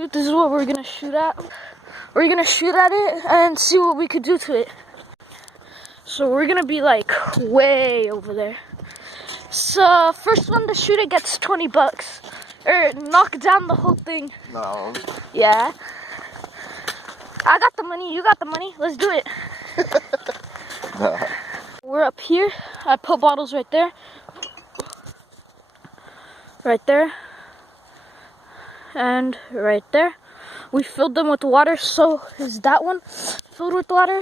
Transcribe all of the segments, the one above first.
Shoot, this is what we're gonna shoot at. We're gonna shoot at it and see what we could do to it. So we're gonna be like way over there. So first one to shoot it gets $20. Or knock down the whole thing. No. Yeah. I got the money, you got the money. Let's do it. No. We're up here. I put bottles right there. Right there. And right there. We filled them with water. So is that one filled with water?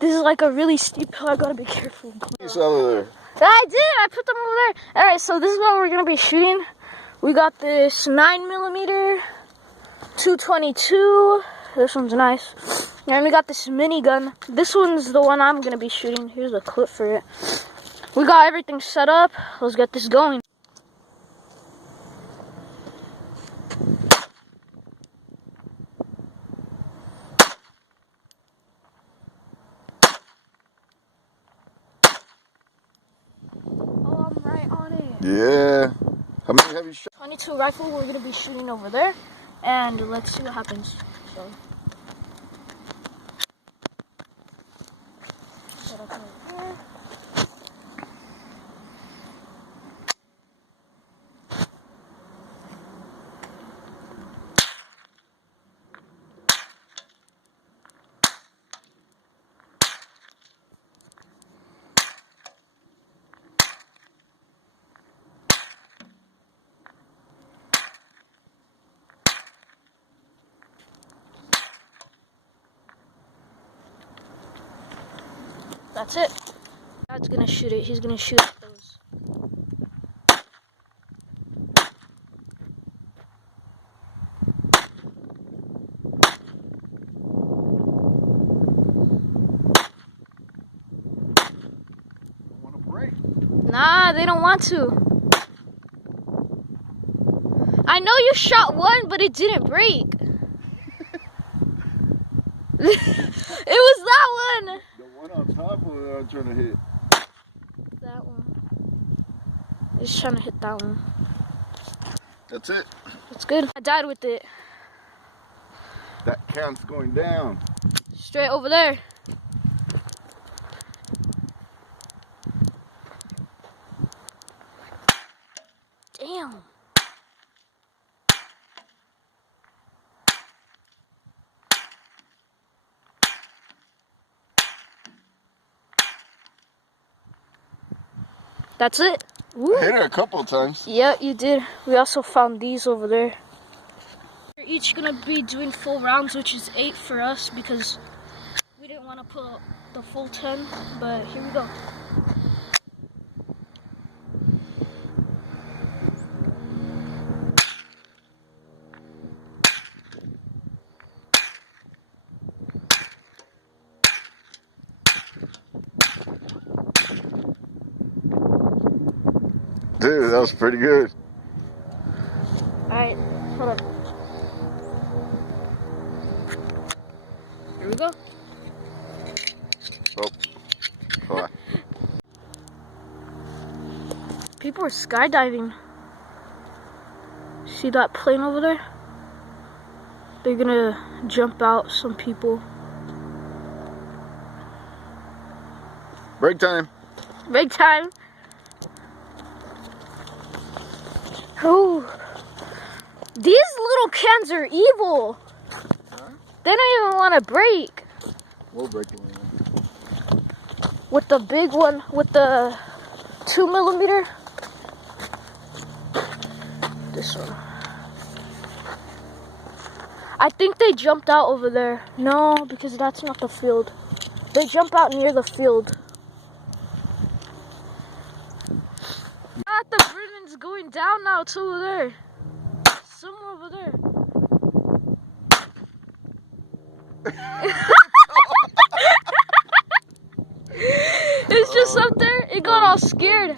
This is like a really steep hill. I gotta be careful. It's over there. I did. I put them over there. All right. So this is what we're gonna be shooting. We got this 9mm 222. This one's nice. And we got this minigun. This one's the one I'm gonna be shooting. Here's a clip for it. We got everything set up. Let's get this going. Oh, I'm right on it. Yeah. How many have you shot? 22 rifle. We're gonna be shooting over there, and let's see what happens. So. That's it. Dad's gonna shoot it. He's gonna shoot at those. Want to break? Nah, they don't want to. I know you shot one, but it didn't break. It was that one. The one on top of it I'm trying to hit. That one. Just trying to hit that one. That's it. That's good. I died with it. That count's going down. Straight over there. Damn. That's it. Woo. I hit her a couple of times. Yeah, you did. We also found these over there. We're each gonna be doing full rounds, which is 8 for us because we didn't want to put the full 10, but here we go. Dude, that was pretty good. Alright, hold on. Here we go. Oh. People are skydiving. See that plane over there? They're gonna jump out, some people. Break time. Big time. Oh, these little cans are evil. Huh? They don't even want to break. We'll break it. Man. With the big one, with the 2mm. This one. I think they jumped out over there. No, because that's not the field. They jump out near the field. The Brennan's going down now. It's over there. Somewhere over there. It's just up there. It got all scared.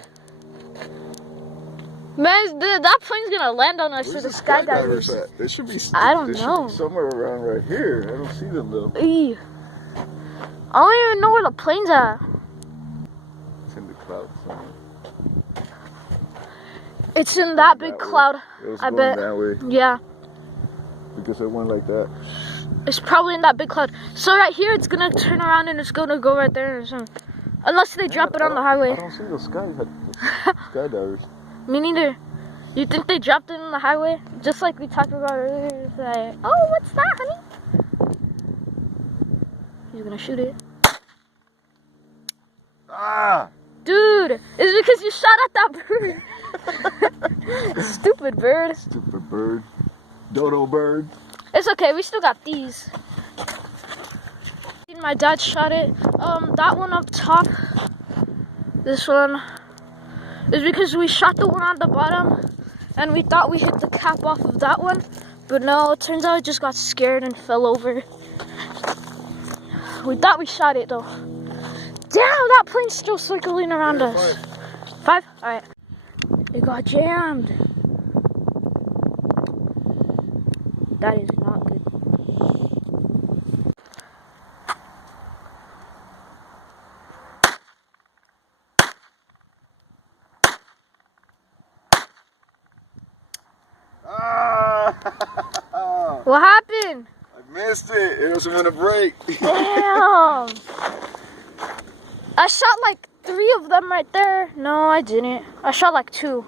Man, that plane's gonna land on us for the skydivers. They should be. I don't they should know. be somewhere around right here. I don't see them though. Eee. I don't even know where the plane's at. It's in the clouds somewhere. It's in that big cloud. It was I going bet. that way. Yeah. Because it went like that. It's probably in that big cloud. So right here, it's gonna turn around and it's gonna go right there or something. Unless they drop it on the highway. I don't see those skydivers. Me neither. You think they dropped it on the highway? Just like we talked about earlier. It's like, oh, what's that, honey? He's gonna shoot it. Ah! Dude, it's because you shot at that bird. Stupid bird. Stupid bird. Dodo bird. It's okay, we still got these. My dad shot it. That one up top. This one is because we shot the one on the bottom and we thought we hit the cap off of that one. But no, it turns out it just got scared and fell over. We thought we shot it though. Damn, that plane's still circling around us. 5? Alright. It got jammed. That is not good. Ah! What happened? I missed it. It was gonna break. Damn. I shot like 3 of them right there. No, I didn't. I shot like 2.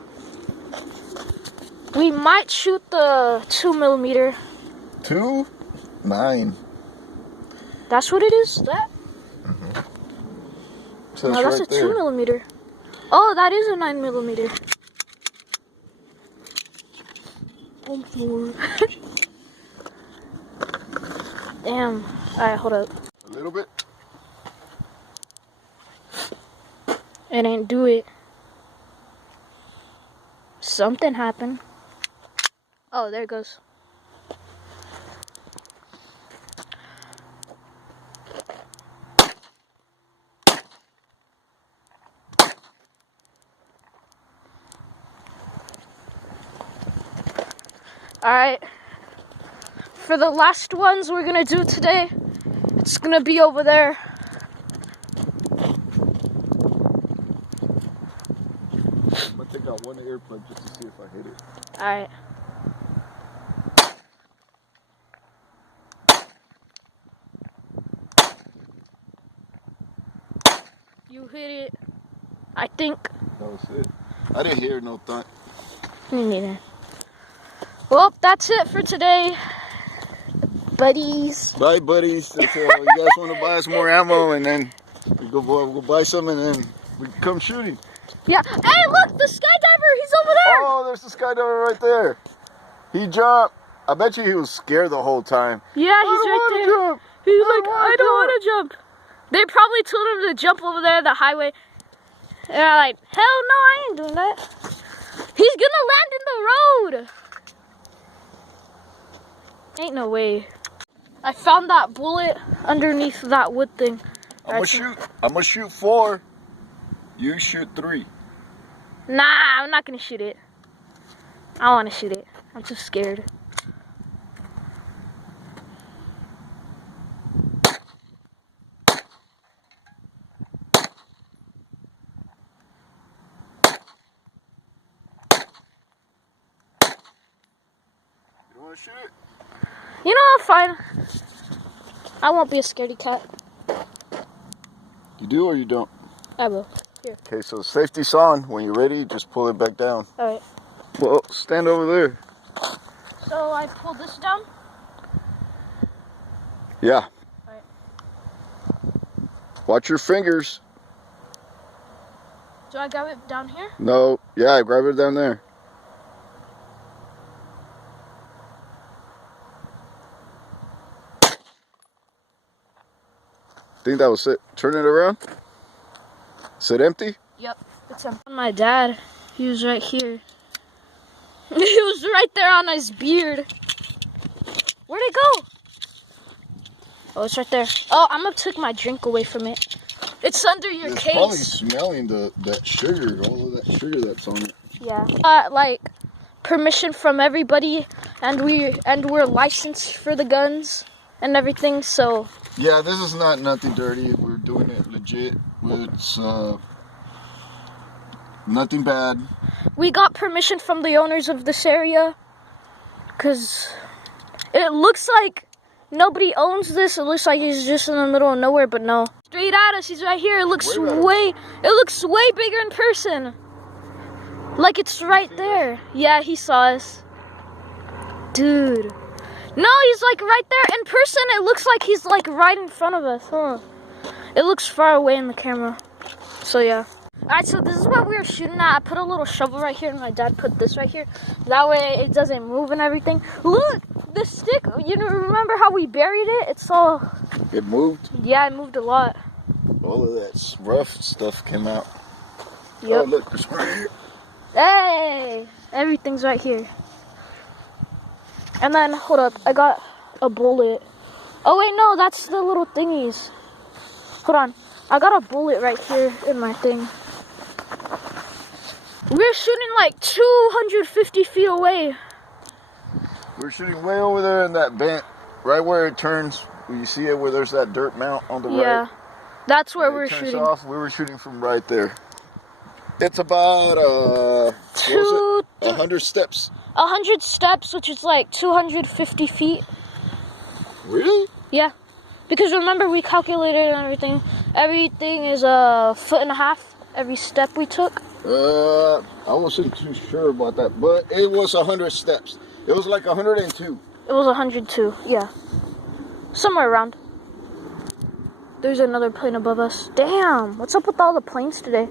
We might shoot the 2mm. 2? 9. That's what it is? That? So No, that's right a there. 2mm. Oh, that is a 9mm. Damn. Alright, hold up. A little bit. It ain't do it. Something happened. Oh, there it goes. Alright. For the last ones we're gonna do today, it's gonna be over there. I'm gonna take out one earplug just to see if I hit it. Alright. You hit it. I think. That was it. I didn't hear no thought. Me neither. Well, that's it for today, buddies. Bye, buddies. So, you guys want to buy us more ammo, and then we go buy some, and then we come shooting. Yeah. Hey, look, the skydiver. He's over there. Oh, there's the skydiver right there. He jumped. I bet you he was scared the whole time. Yeah, he's right there. Jump. He's like, I don't want to jump. They probably told him to jump over there, the highway. And they're like, hell no, I ain't doing that. He's gonna land in the road. Ain't no way. I found that bullet underneath that wood thing. I'm gonna shoot 4. You shoot 3. Nah, I'm not gonna shoot it. I don't want to shoot it. I'm too scared. You wanna shoot it? You know, I'm fine. I won't be a scaredy cat. You do or you don't? I will. Okay, so the safety's on. When you're ready, just pull it back down. Alright. Well, stand over there. So I pull this down? Yeah. Alright. Watch your fingers. Do I grab it down here? No. Yeah, grab it down there. I think that was it. Turn it around. Is it empty? Yep. It's on my dad. He was right here. He was right there on his beard. Where'd it go? Oh, it's right there. Oh, I'm gonna take my drink away from it. It's under your It's case. probably smelling that sugar, all of that sugar that's on it. Yeah. Like permission from everybody, and we're licensed for the guns and everything. So. Yeah, this is not nothing dirty. We're doing it legit. It's nothing bad. We got permission from the owners of this area, cause It looks like nobody owns this. It looks like he's just in the middle of nowhere, but no. Straight at us, he's right here. It looks way bigger in person. Like it's right there. Yeah, he saw us. Dude. No, he's like right there in person. It looks like he's like right in front of us, huh? It looks far away in the camera. So yeah. Alright, so this is what we were shooting at. I put a little shovel right here and my dad put this right here. That way it doesn't move and everything. Look, the stick, you know, remember how we buried it? It's all... It moved? Yeah, it moved a lot. All of that rough stuff came out. Yep. Oh, look, there's one right here. Hey! Everything's right here. And then, hold up, I got a bullet. Oh wait, no, that's the little thingies. Hold on, I got a bullet right here in my thing. We're shooting like 250 feet away. We're shooting way over there in that bent, right where it turns. You see it where there's that dirt mount on the right? Yeah, that's where we're It turns shooting. off. We were shooting from right there. It's about 100 steps. 100 steps, which is like 250 feet. Really? Yeah, because remember we calculated and everything. Everything is a 1.5 feet every step we took. I wasn't too sure about that, but it was 100 steps. It was like 102. It was 102, yeah. Somewhere around. There's another plane above us. Damn, what's up with all the planes today?